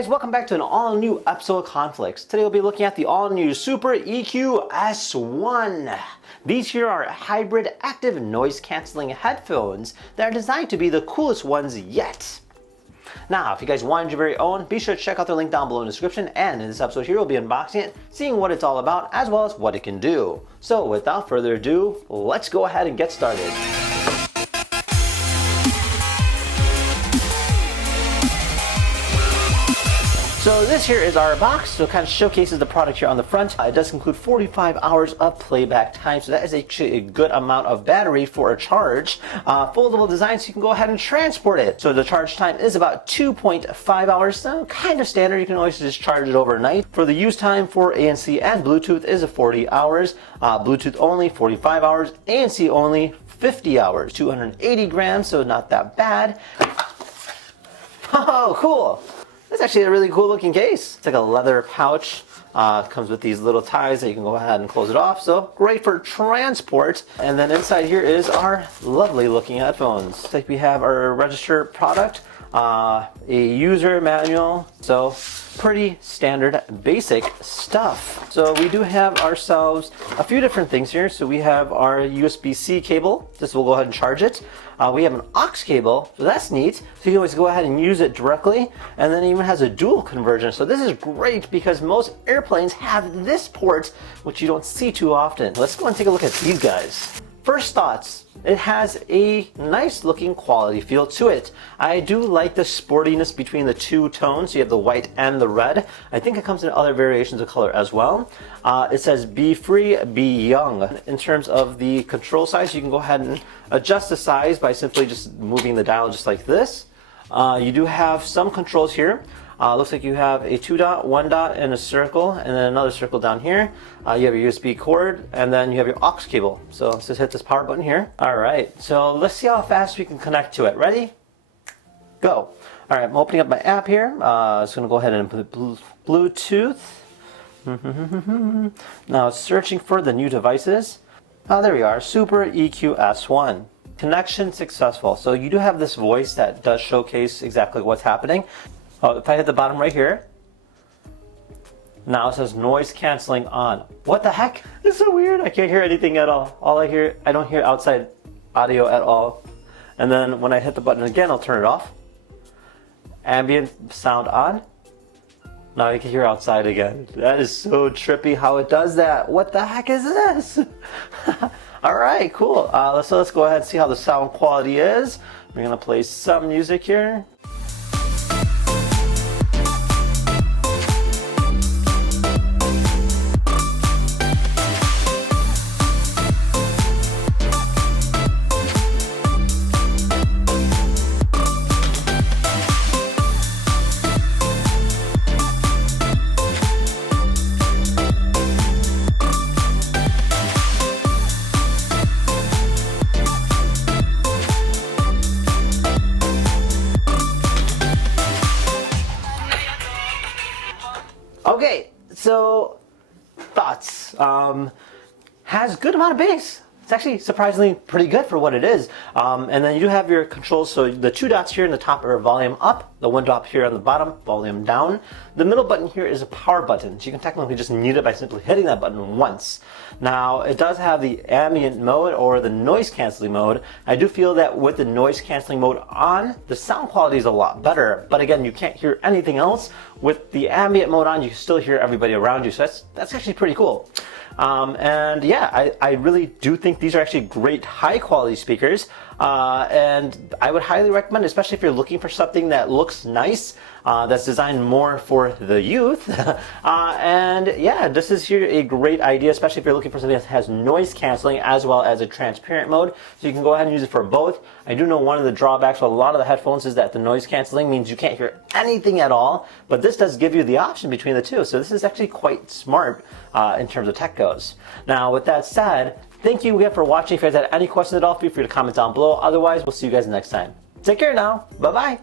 guys, welcome back to an all-new episode of Conflicts. Today we'll be looking at the all-new SuperEQ S1. These here are hybrid active noise-canceling headphones that are designed to be the coolest ones yet. Now, if you guys wanted your very own, be sure to check out the link down below in the description, and in this episode here we'll be unboxing it, seeing what it's all about, as well as what it can do. So without further ado, let's go ahead and get started. So this here is our box, so it kind of showcases the product here on the front. It does include 45 hours of playback time, so that is actually a good amount of battery for a charge. Foldable design, so you can go ahead and transport it. So the charge time is about 2.5 hours, so kind of standard. You can always just charge it overnight. For the use time for ANC and Bluetooth is 40 hours. Bluetooth only 45 hours, ANC only 50 hours. 280 grams, so not that bad. Oh, cool. That's actually a really cool looking case. It's like a leather pouch. Comes with these little ties that you can go ahead and close it off. So great for transport. And then inside here is our lovely looking headphones. Looks like we have our registered product, a user manual. So pretty standard basic stuff. So we do have ourselves a few different things here. So we have our USB-C cable. This will go ahead and charge it. We have an aux cable, so that's neat. So you can always go ahead and use it directly. And then it even has a dual conversion. So this is great because most airplanes have this port, which you don't see too often. Let's go and take a look at these guys. First thoughts, it has a nice looking quality feel to it. I do like the sportiness between the two tones. So you have the white and the red. I think it comes in other variations of color as well. It says be free, be young. In terms of the control size, you can go ahead and adjust the size by simply just moving the dial just like this. You do have some controls here. Looks like you have a 2 dot, 1 dot, and a circle, and then another circle down here. You have your USB cord, and then you have your aux cable. So let's just hit this power button here. All right, so let's see how fast we can connect to it. Ready? Go. All right, I'm opening up my app here. It's gonna go ahead and put Bluetooth. Now it's searching for the new devices. There we are, SuperEQ S1. Connection successful. So you do have this voice that does showcase exactly what's happening. If I hit the bottom right here, now it says noise canceling on. What the heck? It's so weird. I can't hear anything at all. I don't hear outside audio at all. And then when I hit the button again, I'll turn it off. Ambient sound on. Now you can hear outside again. That is so trippy how it does that. What the heck is this? All right, cool. So let's go ahead and see how the sound quality is. We're gonna play some music here. Okay, so thoughts. Has good amount of bass. It's actually surprisingly pretty good for what it is. And then you do have your controls. So the 2 dots here in the top are volume up. The 1 dot here on the bottom, volume down. The middle button here is a power button. So you can technically just mute it by simply hitting that button once. Now it does have the ambient mode or the noise canceling mode. I do feel that with the noise canceling mode on, the sound quality is a lot better. But again, you can't hear anything else. With the ambient mode on, you can still hear everybody around you. So that's actually pretty cool. And yeah, I really do think these are actually great high quality speakers. And I would highly recommend, especially if you're looking for something that looks nice, that's designed more for the youth. And yeah, this is here a great idea, especially if you're looking for something that has noise canceling as well as a transparent mode. So you can go ahead and use it for both. I do know one of the drawbacks with a lot of the headphones is that the noise canceling means you can't hear anything at all, but this does give you the option between the two. So this is actually quite smart in terms of tech goes. Now with that said, thank you again for watching. If you guys had any questions at all, feel free to comment down below. Otherwise, we'll see you guys next time. Take care now. Bye-bye.